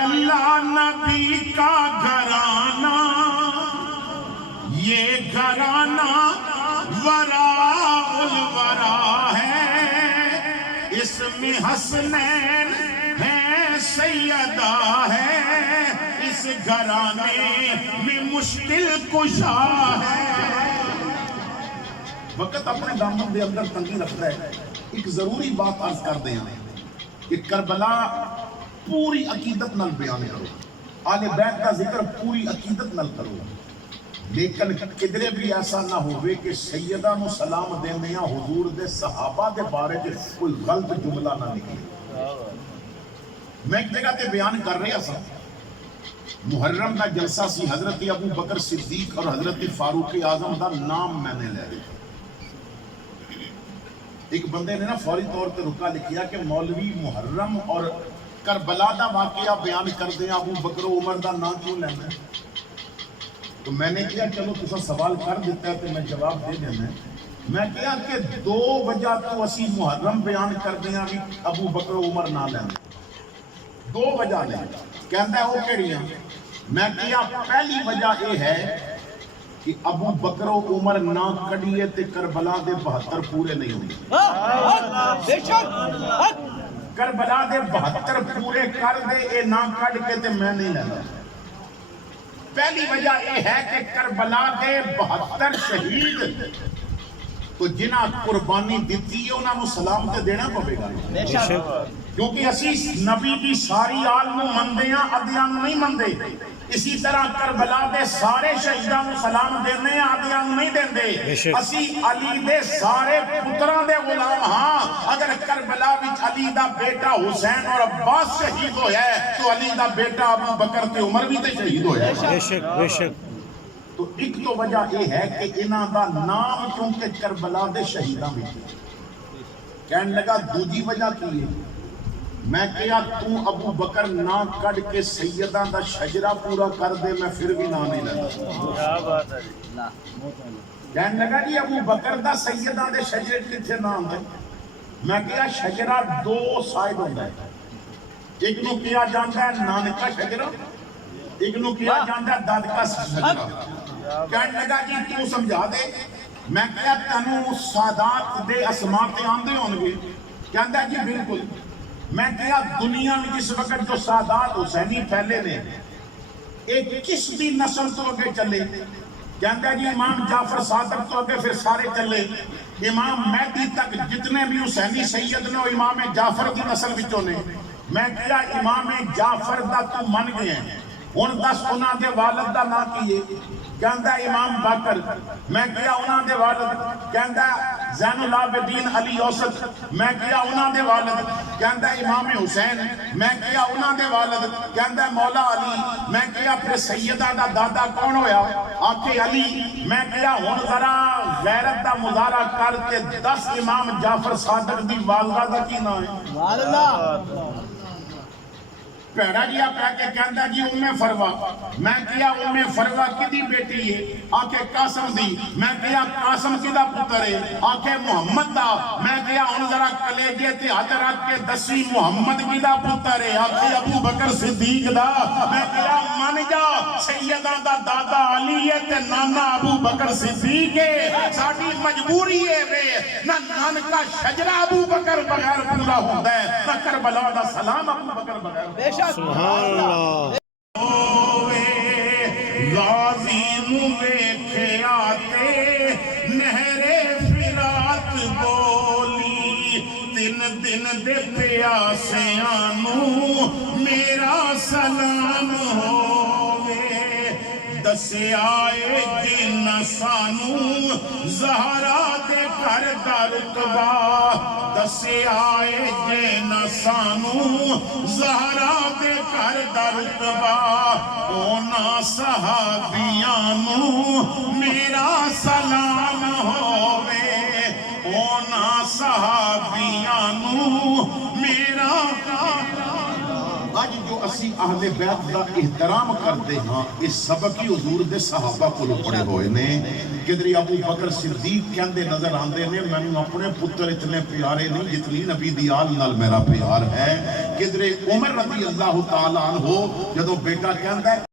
اللہ نبی کا گھرانہ، یہ گھرانہ وراء الورا ہے، اس میں حسنین ہے، سیدہ ہے، اس گھرانے میں مشکل کشا ہے۔ وقت اپنے دامن دے اندر تنگی رکھتا ہے۔ ایک ضروری بات عرض کر دیں کہ کربلا پوری عقیدت نال بیان کرو، آل بیت کا ذکر پوری عقیدت نال کرو، لیکن کدرے بھی ایسا نہ ہوئے کہ سیدہ نو سلام دینے یا حضور دے صحابہ دے بارے کے کوئی غلط جملہ نہ نکلے۔ میں ایک جگہ تے بیان کر رہا سا، محرم کا جلسہ سی، حضرت ابو بکر صدیق اور حضرت فاروق اعظم دا نام میں نے لے لیا۔ ایک بندے نے نا فوری طور پہ رکا لکھیا کہ مولوی محرم اور کربلا دا واقعہ بیان کر دیں، ابو بکر و عمر دا نام کیوں لینا ہے؟ تو میں نے کیا چلو تسا سوال کر دیتا ہے تو میں جواب دے دینا ہے۔ میں کیا کہ دو وجہ تو اسی محرم بیان کر دیں ابھی ابو بکر و عمر نہ لینا، دو وجہ نے کہتا ہے وہ کہڑی ہیں؟ میں کیا پہلی وجہ یہ ہے کہ ابو بکر و عمر نہ کڑیے تے کربلا دے 72 پورے نہیں ہوں گے۔ کربلا دے 72 پورے کر دے اے نہ کڑ کے تے میں نہیں لینا۔ پہلی وجہ یہ ہے کہ کربلا دے 72 شہید تو جنہ قربانی دیتی ہے انہوں نے سلام تے دینا پڑے گا، کیونکہ اسی نبی کی ساری آل نو مندے ہیں، ادیاں نہیں مندے۔ اسی طرح کربلا دے سارے شہیداں نو سلام دینے ہیں، ادیاں نہیں دیندے۔ اسی علی دے سارے پتراں دے غلام ہاں، اگر کربلا وچ علی دا بیٹا حسین اور عباس شہید ہویا ہے تو علی دا بیٹا ابو بکر تے عمر بھی تے شہید ہویا ہے۔ بے شک بے شک۔ تو ایک تو وجہ یہ ہے کہ انہاں دا نام کیونکہ کربلا دے شہیداں میں کہنے لگا۔ دوجی وجہ کی ہے؟ میں کہا تو ابو بکر نہ کڑ کے سیدہ دا شجرہ پورا کر دے، میں پھر بھی نہ نہیں لیتا۔ کہنے لگا جی ابو بکر دا سیدہ دے شجرے کتھے نہ آندے؟ میں کہا شجرہ دو سائڈ ہوتا ہے، ایک نو کیا جانتا ہے نانک کا شجرہ، ایک نو کیا جانتا ہے داد کا شجرہ۔ کہنے لگا جی تو سمجھا دے۔ میں کہا تنو سادات دے اسماء آندے ہونگے؟ کہندا جی بالکل۔ میں کہا دنیا میں جس وقت جو سادات حسینی پھیلے نے ایک کس دی نسل تو اگے چلے؟ کہندا جی امام جعفر صادق تو اگے پھر سارے چلے، امام مہدی تک جتنے بھی حسینی سید نے امام جعفر دی نسل وچوں نے۔ میں کہا امام جعفر دا تو من گئے ہیں، ہن دس انہاں دے والد دا نام کی ہے؟ کہندا امام باقر۔ میں کہا انہاں دے والد؟ کہندا زین العابدین علی اوسط۔ میں کہا انہاں دے والد؟ کہندا امام حسین۔ میں کہا انہاں دے والد؟ کہندا مولا علی۔ میں کہا پھر سیدہ دا دادا کون ہویا؟ آکھے علی۔ میں کہا ہن ذرا غیرت دا مظاہرہ کر کے 10 امام جعفر صادق دی والدہ دا کی نام ہے؟ پیڑا جی آپ کے کہندا جی فروا۔ میں کیا فروا کدی بیٹی ہے؟ آکے قاسم دی۔ میں کیا قاسم کدا پتر ہے؟ آکے محمد دا۔ میں کیا ان ذرا کلیجے تے ہاتھ رکھ کے دسی محمد کدا پتر ہے؟ آکے ابو بکر صدیق دا۔ میں کیا من جا سیدہ دا دادا علی ہے تے نانا ابو بکر صدیق ہے، ساڈی مجبوری ہے وے نہ نانکا شجرہ ابو بکر بغیر پورا ہوتا ہے، نہ کربلا دا سلام ابو بکر بغیر۔ سبحان اللہ۔ غازی ویکھے آتے نہر فرات بولی، 3 دن دے پیاسیاں نو میرا سلام ہووے، دسے آئے جن سانو زہرا دے گھر دا رتبہ، دسے آئے جن سانو زہرا دے گھر دا رتبہ، اونا صحابیاں نو میرا سلام ہووے، اونا صحابیاں نو میرا اج جو اسی اہل بیت دا احترام کرتے ہاں اس سبق ہی حضور دے صحابہ کو پڑے ہوئے نے. کدھر ابو بکر صدیق کہندے نظر آندے نے مینوں اپنے پتر اتنے پیارے نہیں جتنی نبی دی آل نال میرا پیار ہے. کدھر عمر رضی اللہ تعالیٰ عنہ جدوں بیٹا کہندا ہے